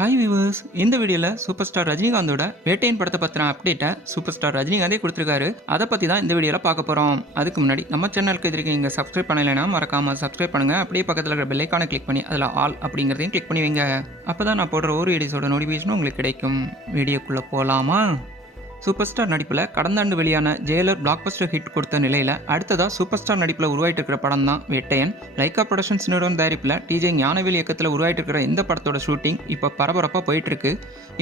Hi viewers இந்த வீடியோவில் super star ரஜினிகாந்தோட வேட்டையின் படத்தை பற்றின அப்டேட்டை சூப்பர் ஸ்டார் ரஜினிகாந்தே கொடுத்துருக்காரு. அதை பற்றி தான் இந்த வீடியோவில் பார்க்க போகிறோம் அதுக்கு முன்னாடி நம்ம சேனலுக்கு இது நீங்கள் சப்ஸ்கிரைப் பண்ணலைன்னா மறக்காமல் சப்ஸ்கிரைப் பண்ணுங்கள் அப்படியே பக்கத்தில் இருக்கிற பெல்லைக்கான கிளிக் பண்ணி அதில் ஆல் அப்படிங்கிறதையும் கிளிக் பண்ணி வைங்க. அப்போ தான் நான் போடுற ஒரு வீடியோஸோட நோட்டிஃபிகேஷனும் உங்களுக்கு கிடைக்கும். வீடியோக்குள்ளே போகலாமா சூப்பர் ஸ்டார் நடிப்பில் கடந்த ஆண்டு வெளியான ஜெயலர் பிளாக்பஸ்டர் ஹிட் கொடுத்த நிலையில் அடுத்ததாக சூப்பர் ஸ்டார் நடிப்பில் உருவாயிட்டு இருக்கிற படம் தான் வெட்டையன் லைக்கா ப்ரொடக்ஷன்ஸ் நிறுவனம் தயாரிப்பில் டிஜே ஞானவேல் இயக்கத்தில் உருவாயிட்டு இருக்கிற இந்த படத்தோட ஷூட்டிங் இப்போ பரபரப்பாக போயிட்டு இருக்கு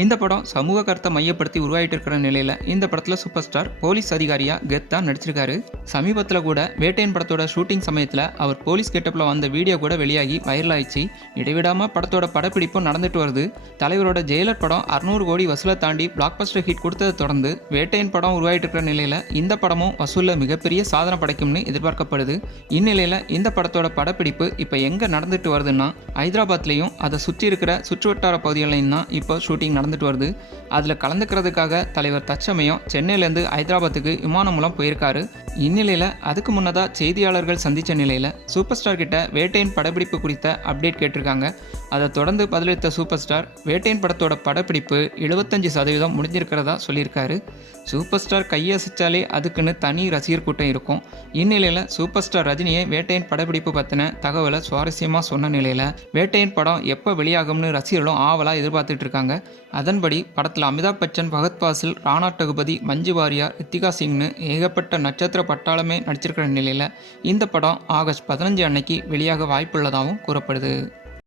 இந்த படம் சமூக கருத்தை மையப்படுத்தி உருவாயிட்டு இருக்கிற நிலையில் இந்த படத்தில் சூப்பர் ஸ்டார் போலீஸ் அதிகாரியாக கெத்தா நடிச்சிருக்காரு. சமீபத்தில் கூட வேட்டையன் படத்தோட ஷூட்டிங் சமயத்தில் அவர் போலீஸ் கெட்டப்பில் வந்த வீடியோ கூட வெளியாகி வைரல் ஆயிடுச்சு. இடைவிடாமல் படத்தோட படப்பிடிப்பும் நடந்துட்டு வருது. தலைவரோட ஜெயலர் படம் அறுநூறு கோடி வசூலை தாண்டி பிளாக்பஸ்டர் ஹிட் கொடுத்ததை தொடர்ந்து வேட்டையின் படம் உருவாயிட்டு இருக்கிற நிலையில் இந்த படமும் வசூலில் மிகப்பெரிய சாதனை படைக்கும்னு எதிர்பார்க்கப்படுது. இந்நிலையில் இந்த படத்தோட படப்பிடிப்பு இப்போ எங்கே நடந்துட்டு வருதுன்னா ஹைதராபாத்லேயும் அதை சுற்றி இருக்கிற சுற்றுவட்டார பகுதிகளையும் தான் இப்போ ஷூட்டிங் நடந்துட்டு வருது. அதில் கலந்துக்கிறதுக்காக தலைவர் தச்சமயம் சென்னையிலேருந்து ஹைதராபாத்துக்கு விமானம் மூலம் போயிருக்காரு. இந்நிலையில் அதுக்கு முன்னதாக செய்தியாளர்கள் சந்தித்த நிலையில் சூப்பர் ஸ்டார் கிட்ட வேட்டையின் படப்பிடிப்பு குறித்த அப்டேட் கேட்டிருக்காங்க. அதை தொடர்ந்து பதிலளித்த சூப்பர் ஸ்டார் வேட்டையின் படத்தோட படப்பிடிப்பு எழுபத்தஞ்சு சதவீதம் முடிஞ்சிருக்கிறதா சொல்லியிருக்காரு. சூப்பர் ஸ்டார் கையசிச்சாலே அதுக்குன்னு தனி ரசிகர் கூட்டம் இருக்கும். இந்நிலையில் சூப்பர் ஸ்டார் ரஜினியை வேட்டையின் படப்பிடிப்பு பற்றின தகவலை சுவாரஸ்யமாக சொன்ன நிலையில் வேட்டையின் படம் எப்போ வெளியாகும்னு ரசிகர்களும் ஆவலாக எதிர்பார்த்துட்டு இருக்காங்க. அதன்படி படத்தில் அமிதாப் பச்சன் பகத் பாசில் ராணா டகுபதி மஞ்சு வாரியார் ரித்திகா சிங்னு ஏகப்பட்ட நட்சத்திர பட்டாளமே நடிச்சிருக்கிற நிலையில் இந்த படம் ஆகஸ்ட் பதினஞ்சு அன்னைக்கு வெளியாக வாய்ப்புள்ளதாகவும் கூறப்படுது.